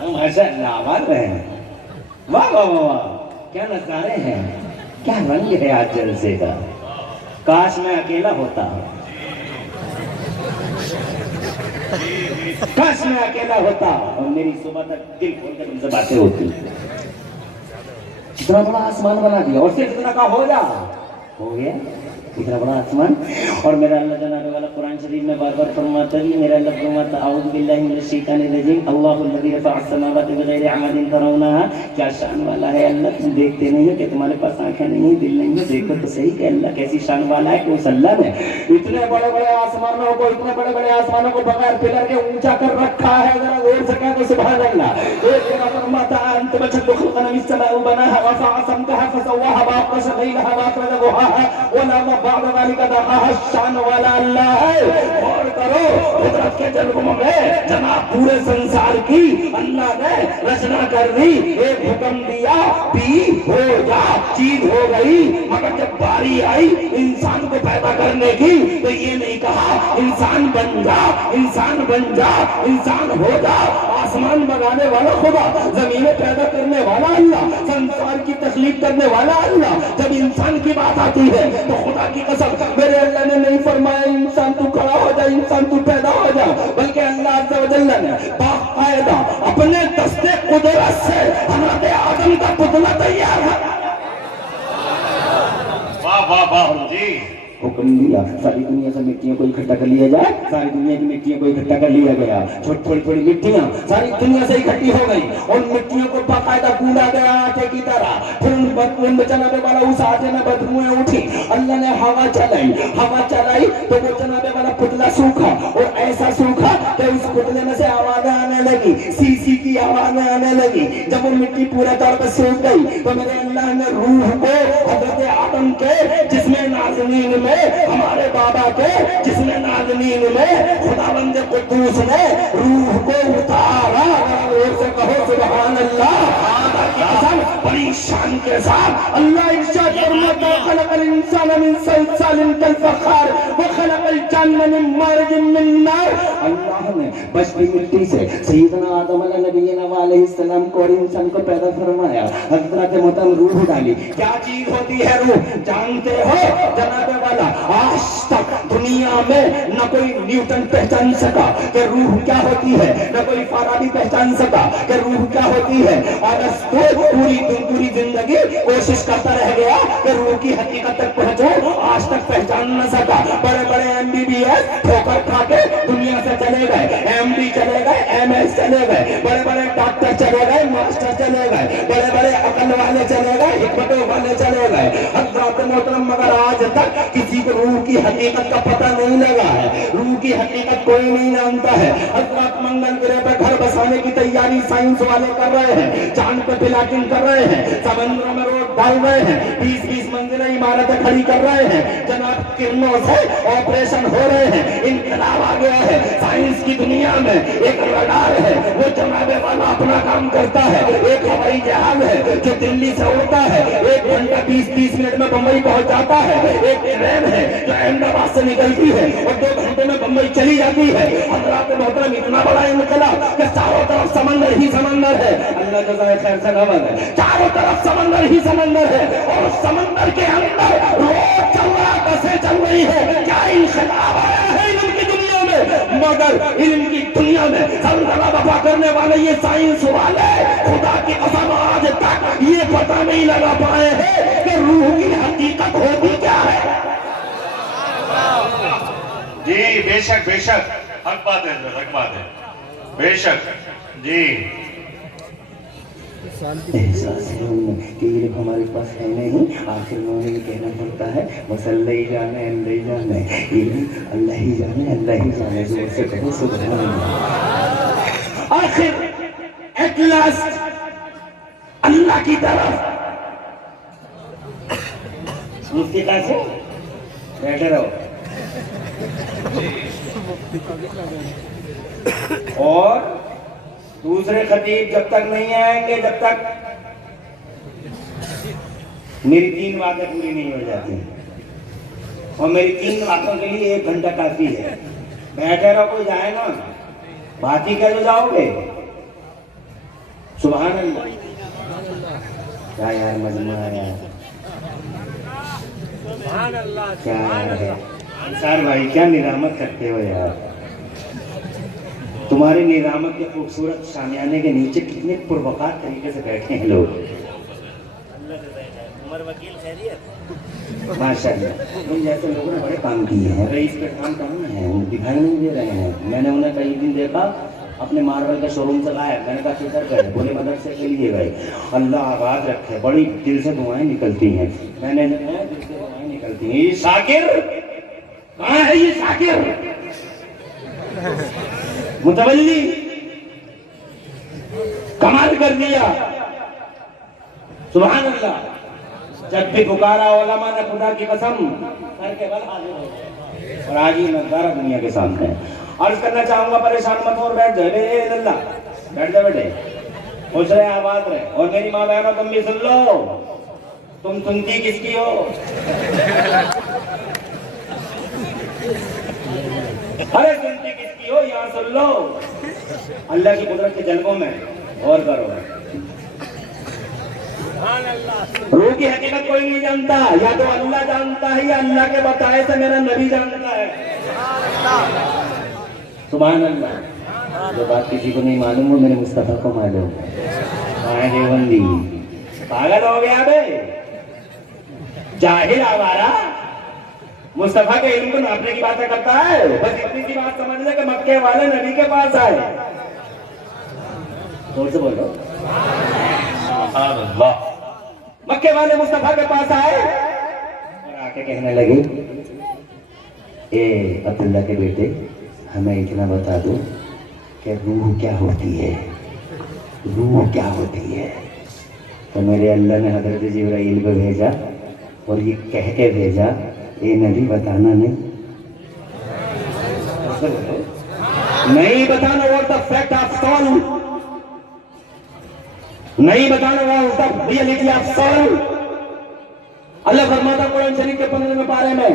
ہم ایسا آواز رہے ہیں. واہ واہ واہ واہ، کیا نظارے ہیں، کیا رنگ ہے آج جلسے کا. کاش میں اکیلا ہوتا، کاش میں اکیلا ہوتا اور میری صبح تک دل کھول کر تم سے باتیں ہوتی. اتنا بڑا آسمان بنا دیا اور صرف اتنا کا ہو جا ہو گیا اتنا بڑا آسمان. اور میرا اللہ جناب والا قرآن شریف میں بار بار فرماتا ہے، میرا اللہ فرماتا اعوذ باللہ من الشیطان الرجیم اللہ الذی رفع السماوات بغیر عمد ترونها. کیا شان والا ہے اللہ، تم دیکھتے نہیں ہو کہ تمہارے پاس آنکھیں نہیں ہیں، دل نہیں ہے، دیکھو تو صحیح کہ اللہ کیسی شان والا ہے کہ اس اللہ نے اتنے بڑے بڑے آسمانوں کو بغیر پلر کے اونچا کر رکھا ہے. ذرا زور سے کہہ دو سبحان اللہ. ایک جگہ فرماتا ہے انت بشد خلقا من السماء بناها رفع سمكها فسواها واغطش ليلها واخرج ضحاها ولم بعد ذلك دعاها. شان والا اللہ ہے. اور کرو قدرت کے جلووں میں جناب پورے سنسار کی اللہ نے رچنا کر دی. ایک حکم دیا پی ہو جا، چیز ہو گئی. مگر جب باری آئی انسان کو پیدا کرنے کی تو یہ نہیں کہا انسان بن جا، انسان بن جا، انسان ہو جا. آسمان بنانے والا خدا، زمینیں پیدا کرنے والا اللہ، سنسار کی تخلیق کرنے والا اللہ، جب انسان کی بات آتی ہے تو خدا کی قسم میرے اللہ نے نہیں فرمایا انسان تو کھڑا ہو جا، انسان تو پیدا ہو جا، بلکہ اللہ عز و جل نے باقاعدہ اپنے دستے قدرت سے حضرت آدم کا پتلا تیار ہے. واہ واہ واہ جی. حکم دیا ساری دنیا سے مٹیوں کو اکٹھا کر لیا جائے. ساری دنیا کی مٹیوں کو اکٹھا کر لیا گیا. تھوڑی تھوڑی مٹیاں ساری دنیا سے اکٹھی ہو گئی اور مٹیوں کو باقاعدہ گوندا گیا آٹے کی طرح. پھر ان جناب والا اس آٹے میں بدبوئیں اٹھی. اللہ نے ہوا چلائی تو وہ جناب والا پتلا سوکھا اور ایسا سوکھا کہ اس پتلے میں سے آوازیں آنے لگی، سی کی آوازیں آنے لگی. جب وہ مٹی پورے طور پر سوکھ گئی تو میرے اللہ نے روح کو حضرت آدم کے جسم نازنین میں، ہمارے بابا کے جسم نازنین میں خداوند قدوس نے روح کو اتارا. اور سے کہو سبحان اللہ. بڑی شان کے ساتھ اللہ ارشاد فرماتا ہے خلق الانسان من صلصال کالفخار وخلق الجن من مارج من نار. اللہ نے بشری مٹی سے سیدنا آدم علیہ نبینا علیہ السلام کو اور انسان کو پیدا فرمایا. حضرت محترم روح ڈالی. کیا چیز ہوتی ہے روح جانتے ہو جناب والا؟ آج تک دنیا میں نہ کوئی نیوٹن پہچان سکا کہ روح کیا ہوتی ہے، نہ کوئی فارابی پہچان سکا کہ روح کیا ہوتی ہے. اور پوری زندگی کوشش کرتا رہ گیا کہ روح کی حقیقت تک پہنچو، آج تک پہچان نہ سکا. بڑے بڑے MBBS ٹھوکر کھا کے دنیا سے چلے گئے، MD چلے گئے، MS چلے گئے، بڑے بڑے ڈاکٹر چلے گئے، ماسٹر چلے گئے، بڑے بڑے عقل والے چلے گئے، حکمتوں والے چلے گئے. حضرات محترم مگر آج تک کسی کو روح کی حقیقت کا پتہ نہیں لگا ہے. روح کی حقیقت کوئی نہیں جانتا ہے. حضرات منگل گرہ پہ گھر بسانے کی تیاری سائنس والے کر رہے ہیں، چاند پہ پلاٹنگ کر رہے ہیں، سمندروں میں روڈ ڈال رہے ہیں، 20 منزلیں عمارتیں کھڑی کر رہے ہیں. جناب کرنوں سے آپریشن ہو رہے ہیں. انقلاب آ گیا ہے سائنس کی دنیا میں. ایک رڈار ہے وہ جناب والا اپنا کام کرتا ہے. ایک ہوائی جہاز ہے جو دلی سے اڑتا ہے، 1 گھنٹہ 20 منٹ میں بمبئی پہنچ جاتا ہے. ایک ٹرین ہے جو احمد آباد سے نکلتی ہے اور 2 گھنٹے میں بمبئی چلی جاتی ہے. حضرات محترم اتنا بڑا انقلاب کہ چاروں طرف سمندر ہی سمندر ہے. اللہ جزائے خیر سے نواز ہے. چاروں طرف سمندر ہی سمندر ہے اور سمندر کے اندر روڈ چل رہا، بسیں چل رہی ہے. کیا انقلاب آیا ہے علم کی دنیا میں. مگر علم کی دنیا میں سلطنہ وفا کرنے والے یہ سائنس والے خدا کی قسم آج تک یہ پتہ نہیں لگا پائے ہیں کہ روح کی حقیقت ہوتی کیا ہے. جی بے شک حق بات ہے بے شک جی. احساس ہے کہ علم ہمارے پاس ہے نہیں، آخر میں انہیں کہنا پڑتا ہے بس اللہ ہی جانے علم اللہ ہی جانے. زور سے کہو سبحان اللہ. آخر ایٹ لاسٹ اللہ کی طرف مفتی قاسم بیٹھے رہو. اور دوسرے خطیب جب تک نہیں آئیں گے جب تک میری 3 باتیں پوری نہیں ہو جاتی. اور میری 3 باتوں کے لیے 1 گھنٹہ کافی ہے. بیٹھے رہو، کوئی جائے نا، بات ہی کہہ جو جاؤ گے. سبحان اللہ. کیا یار مجموعہ ہے یار, کیا ہے انصار بھائی, کیا نظامت کرتے ہو یار. تمہارے نظامت کے خوبصورت شامیانے کے نیچے کتنے پروقار طریقے سے بیٹھے ہیں لوگ. ماشاء اللہ. ان جیسے لوگوں نے بڑے کام کیے ہیں. رئیس کے کام کہاں ہیں, وہ دکھائی نہیں دے رہے ہیں. میں نے انہیں کئی دن دیکھا اپنے ماربل کے شو روم سے لایا. میں نے کہا کدھر گئے, بولے مدرسے کے لیے گئے. اللہ آباد رکھے, بڑی دل سے دعائیں نکلتی ہیں. میں نے دل سے دعائیں نکلتی ہیں. یہ شاکر کہاں ہے, یہ شاکر متولی کمال کر دیا. سبحان اللہ. جب بھی پکارا علماء نے خدا کی قسم کر کے بل حاضر ہو گئے, اور آج ہی نظارہ دنیا کے سامنے. عرض کرنا چاہوں گا, پریشان مت ہو, بیٹھ جائے. اے اللہ, بیٹھ جائے بیٹے, خوش رہے, آباد رہے. اور میری ماں بہنوں تم بھی سن لو, تم سنتی کس کی ہو؟ ارے سنتی کس کی ہو, یہاں سن لو. اللہ کی قدرت کے جلووں میں غور کرو. روح کی حقیقت کوئی نہیں جانتا, یا تو اللہ جانتا ہے یا اللہ کے بتائے سے میرا نبی جانتا ہے. سبحان اللہ. جو بات کسی کو نہیں معلوم, وہ میرے مصطفیٰ کو معلوم. دیوبندی پاگل ہو گیا بے, جاہل آوارہ, مصطفیٰ کے علم کو ناپنے کی باتیں کرتا ہے. بس اتنی سی بات سمجھ لے کہ مکے والے نبی کے پاس آئے. زور سے بولو سبحان اللہ. مکے والے مصطفیٰ کے پاس آئے اور آ کے کہنے لگے, اے عبداللہ کے بیٹے, ہمیں اتنا بتا دو کہ روح کیا ہوتی ہے, روح کیا ہوتی ہے. تو میرے اللہ نے حضرت جبرائیل کو بھیجا اور یہ کہہ کے بھیجا, اے نبی بتانا نہیں, نہیں بتانا what the fact of soul, نہیں بتانا what the reality of soul. اللہ فرماتا قرآن شریف کے 15ویں پارے میں,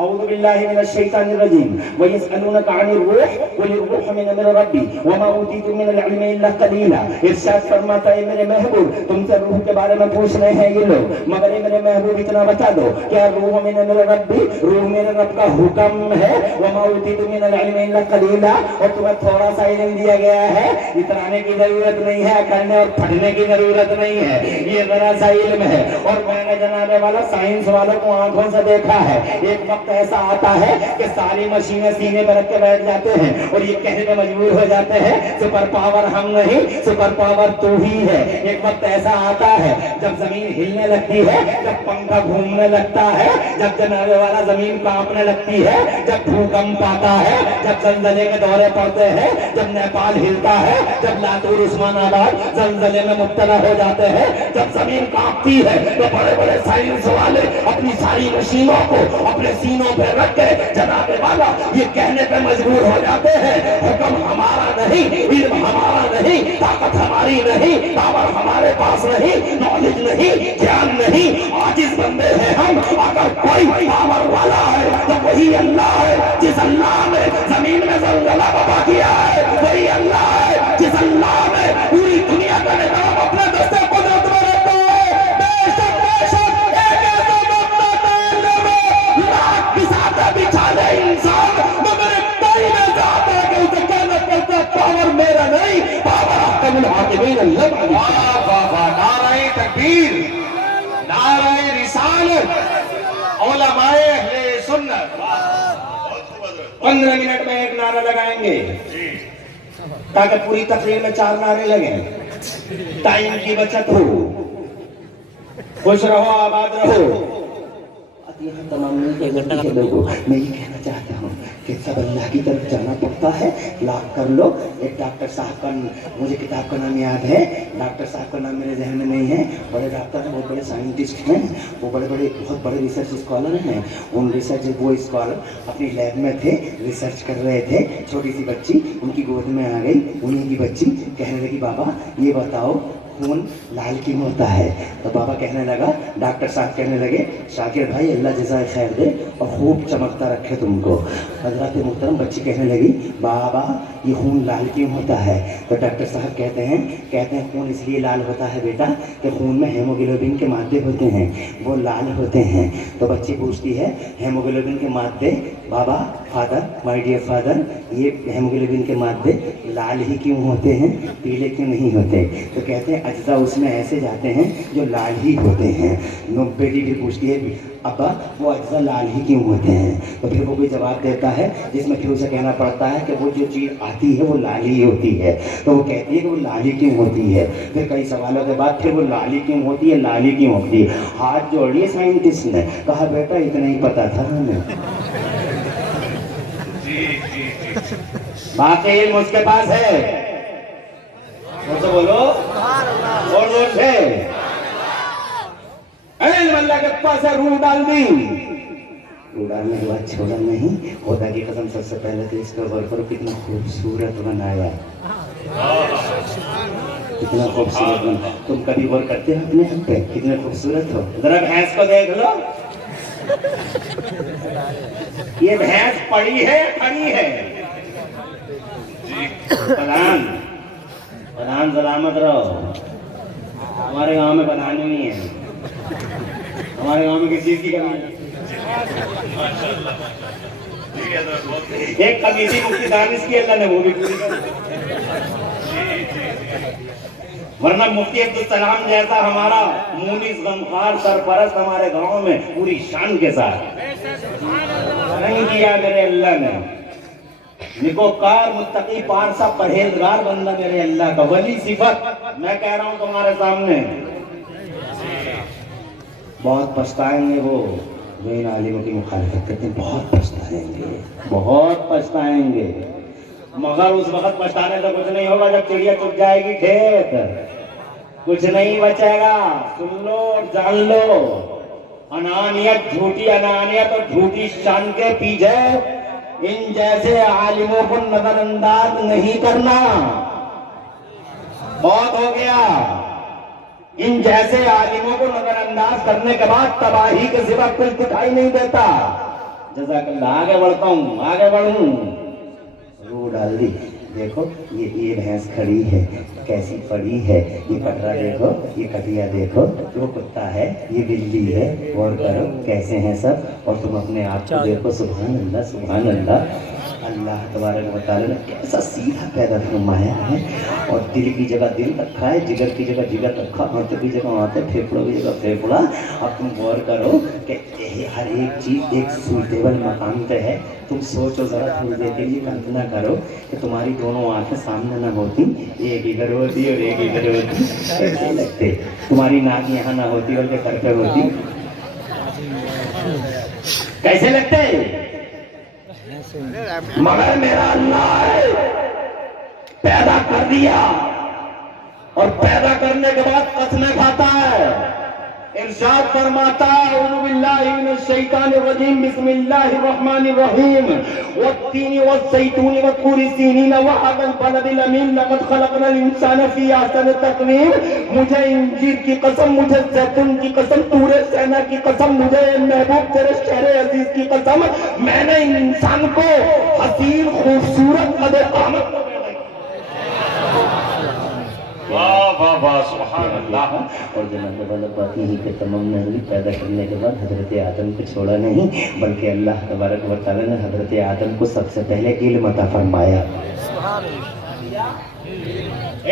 اعوذ باللہ من الشیطان الرجیم وَيَسْأَلُونَكَ عَنِ الرُّوحِ قُلِ الرُّوحُ مِنْ رَبِّي وَمَا أُوتِيتُم مِّنَ الْعِلْمِ إِلَّا قَلِيلًا. ارشاد فرماتا ہے میرے محبوب, تم سے روح کے بارے میں پوچھ رہے ہیں یہ لوگ, مگر اے میرے محبوب اتنا بتا دو, کیا روح من ربی, روح میرے رب کا حکم ہے. وَمَا أُوتِيتُم مِّنَ الْعِلْمِ إِلَّا قَلِيلًا, اور تمہیں تھوڑا سا علم دیا گیا ہے, اترانے کی ضرورت نہیں ہے, کرنے اور پڑھنے کی ضرورت نہیں ہے, یہ ذرا سا علم ہے. اور میں نے جناب والا سائنس والوں کو آنکھوں سے دیکھا ہے, ایک وقت ایسا آتا ہے کہ ساری مشینیں سینے پر رکھ کے بیٹھ جاتے ہیں اور یہ کہنے میں مجبور ہو جاتے ہیں سپر پاور ہم نہیں, سپر پاور تو ہی ہے. ایک وقت ایسا آتا ہے جب زمین ہلنے لگتی ہے, جب پنکھا گھومنے لگتا ہے, جب جناب والا زمین کانپنے لگتی ہے, جب بھوکمپ آتا ہے, جب زلزلے کے دورے پڑتے ہیں, جب نیپال ہلتا ہے, جب لاتور عثمان آباد زلزلے میں مبتلا ہو جاتے ہیں, جب زمین کانپتی ہے تو بڑے بڑے سائنس والے اپنی ساری مشینوں کو اپنے سینوں پہ رکھ کے جناب والا یہ کہنے پہ مجبور ہو جاتے ہیں, حکم ہمارا نہیں, علم ہمارا نہیں, طاقت ہماری نہیں, پاور ہمارے پاس نہیں, نالج نہیں, جان نہیں, عاجز بندے ہیں ہم. اگر کوئی پاور والا ہے تو وہی اللہ ہے. جس اللہ نے زمین میں زلزلہ برپا کیا ہے وہی اللہ ہے. جس اللہ نے پوری دنیا کا نظام اپنے دستے قدرت میں رکھا ہے. بے شک بے شک ایک ایسا بچھا دے انسان, مگر کوئی میں جاتا ہے کہ اسے کہنا پڑتا پاور میرا نہیں, پاور احکم الحاکمین اللہ. واہ واہ واہ, نعرہ تکبیر, نعرہ رسالت, علماء اہل سنت. 15 منٹ میں ایک نعرہ لگائیں گے تاکہ پوری تقریر میں 4 نعرے لگیں, ٹائم کی بچت ہو. خوش رہو, آباد رہو. تمام لوگوں میں یہ کہنا چاہتا ہوں کہ سب اللہ کی طرف جانا پڑتا ہے. لاکھ کر لو. ایک ڈاکٹر صاحب کا, مجھے کتاب کا نام یاد ہے, ڈاکٹر صاحب کا نام میرے ذہن میں نہیں ہے, بڑے ڈاکٹر ہیں, بہت بڑے سائنٹسٹ ہیں, وہ بہت بڑے ریسرچ اسکالر ہیں. ان ریسرچ وہ اسکالر اپنی لیب میں تھے, ریسرچ کر رہے تھے. چھوٹی سی بچی ان کی گود میں آ گئی, انہیں کی بچی کہنے لگی, بابا یہ بتاؤ خون لال کیوں ہوتا ہے؟ تو بابا کہنے لگا, ڈاکٹر صاحب کہنے لگے, شاکر بھائی اللہ جزائے خیر دے اور خوب چمکتا رکھے تم کو. حضرت محترم بچی کہنے لگی, بابا یہ خون لال کیوں ہوتا ہے؟ تو ڈاکٹر صاحب کہتے ہیں خون اس لیے لال ہوتا ہے بیٹا کہ خون میں ہیموگلوبن کے مادے ہوتے ہیں، وہ لال ہوتے ہیں۔ تو بچی پوچھتی ہے ہیموگلوبن کے مادے، بابا، فادر، مائی ڈیئر فادر، یہ ہیموگلوبن کے مادے لال ہی کیوں ہوتے ہیں، پیلے کیوں نہیں ہوتے؟ تو کہتے ہیں اجزاء اس میں ایسے جاتے ہیں جو لال ہی ہوتے ہیں۔ بیٹی بھی پوچھتی ہے ابا وہ اجزاء لال ہی کیوں ہوتے ہیں؟ تو پھر وہ کوئی جواب دیتا ہے جس میں پھر اسے کہنا پڑتا ہے کہ وہ جو چیز آتی ہے وہ لال ہی ہوتی ہے۔ تو وہ کہتی ہے کہ وہ لال ہی کیوں ہوتی ہے؟ پھر کئی سوالوں کے بعد پھر وہ لال ہی کیوں ہوتی ہے، لال ہی کیوں ہوتی ہے؟ ہاتھ جوڑ لیے سائنٹسٹ نے، کہا بیٹا اتنا ہی پتا تھا ہمیں، باقی علم اس کے پاس ہے۔ تو بولو اور زور سے، علم اللہ کے پاس ہے، روح ڈال دی، روح ڈالنے کے بعد چھوڑا نہیں۔ خدا کی قسم سب سے پہلے تو اس کو غور کرو کتنا خوبصورت بنایا، کتنا خوبصورت بنا۔ تم کبھی غور کرتے ہو اپنے ہم پہ کتنے خوبصورت ہو؟ ذرا بھینس کو دیکھ لو، یہ بھینس پڑی ہے کھڑی ہے؟ پردھان سلامت رہو، ہمارے گاؤں میں پردھان نہیں ہے، ہمارے گاؤں میں کس چیز کی کمی ہے؟ ایک کمیٹی مفتی دانش کی اللہ نے وہ بھی پوری کر ورنہ مفتی عبدالسلام جیسا ہمارا مونس غمخوار سرپرست ہمارے گاؤں میں پوری شان کے ساتھ نہیں کیا میرے اللہ نے۔ نکوکار متقی پارسا پرہیزگار بندہ میرے اللہ کا، ولی صفت میں کہہ رہا ہوں تمہارے سامنے۔ بہت پچھتائیں گے وہ جو ان عالموں کی مخالفت کرتے ہیں، بہت پچھتائیں گے، بہت پچھتائیں گے، مگر اس وقت پچھتانے سے کچھ نہیں ہوگا جب چڑیا چگ جائے گی کھیت، کچھ نہیں بچے گا۔ سن لو اور جان لو، انانیت، جھوٹی انانیت اور جھوٹی شان کے پیچھے ان جیسے عالموں کو نظر انداز نہیں کرنا، بہت ہو گیا۔ ان جیسے عالموں کو نظر انداز کرنے کے بعد تباہی کے سوا کچھ دکھائی نہیں دیتا۔ جزاک اللہ، آگے بڑھتا ہوں، آگے بڑھوں۔ روح ڈال دی، دیکھو یہ بھینس کھڑی ہے کیسی پڑی ہے، یہ کٹرا دیکھو، یہ کٹیا دیکھو، وہ کتا ہے، یہ بلی ہے، غور کرو کیسے ہیں سب، اور تم اپنے آپ کو دیکھو، سبحان اللہ سبحان اللہ۔ اللہ تبارک و تعالیٰ نے کیسا سیدھا پیدا فرمایا ہے، اور دل کی جگہ دل رکھا ہے، جگر کی جگہ جگر رکھا، آنتوں کی جگہ آنتیں، پھیپڑوں کی جگہ پھیپڑا۔ اب تم غور کرو کہ ہر ایک چیز ایک سوٹیبل مقام پہ ہے۔ تم سوچو ذرا تھوڑی دیر کے لیے، کلپنا کرو کہ تمہاری دونوں آنکھیں سامنے نہ ہوتی، ایک ادھر ہوتی اور ایک ادھر ہوتی، کیسے لگتے؟ تمہاری ناک یہاں نہ ہوتی اور سر پہ ہوتی، کیسے لگتے؟ مگر میرا اللہ پیدا کر دیا، اور پیدا کرنے کے بعد قسمیں کھاتا ہے، ارشاد فرماتا ہے اعوذ باللہ من الشیطان الرجیم بسم اللہ الرحمن الرحیم والتین والزیتون والطور سینین وهذا البلد الامین لقد خلقنا الانسان فی احسن تقویم۔ مجھے انجیر کی قسم، مجھے زیتون کی قسم، طور سینا کی قسم، مجھے محبوب تیرے شہر عزیز کی قسم، میں نے انسان کو حسین خوبصورت قد قامت کو واہ واہ واہ سبحان اللہ۔ اور جناب والا بات یہی کہ تمام نسل پیدا کرنے کے بعد حضرت آدم کو چھوڑا نہیں، بلکہ اللہ تبارک و تعالیٰ نے حضرت آدم کو سب سے پہلے علم عطا فرمایا،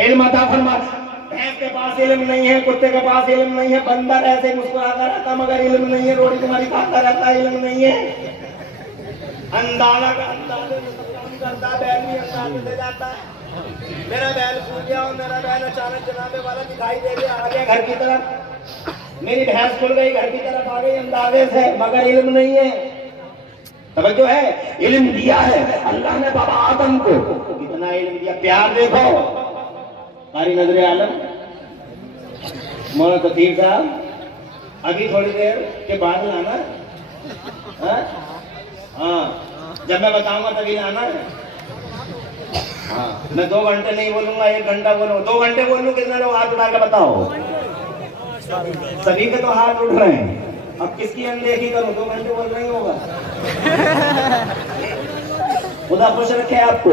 علم عطا فرمایا۔ بھینس کے پاس علم نہیں ہے، کتے کے پاس علم نہیں ہے، بندر ایسے مسکراتا رہتا مگر علم نہیں ہے، روٹی تمہاری کھاتا رہتا علم نہیں ہے، اندازہ کا اندازے کرتا، بیل بھی اندازے سے جاتا ہے۔ میرا بیل کھل گیا اور میرا بیل اچانک جنابے والا دکھائی دے گیا، آ گیا گھر کی طرف، میری بھینس کھل گئی، گھر کی طرف آ گئی اندازے سے، مگر علم نہیں ہے۔ توجہ ہے، علم دیا ہے اللہ نے بابا آدم کو، کتنا علم دیا، پیار دیکھو۔ قاری نظر عالم مولانا تطہیر صاحب ابھی تھوڑی دیر کے بعد لانا، ہاں جب میں بتاؤں گا تبھی لانا ہے۔ ہاں میں 2 گھنٹے نہیں بولوں گا، 1 گھنٹہ بولوں گا، 2 گھنٹے بولوں، کتنے لوگ ہاتھ اٹھا کے بتاؤ؟ سبھی کے تو ہاتھ اٹھ رہے ہیں، اب کس کی اندیکھی کروں؟ 2 گھنٹے بول نہیں ہوگا۔ خدا خوش رکھے آپ کو۔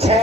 6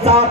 7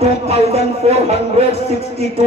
2462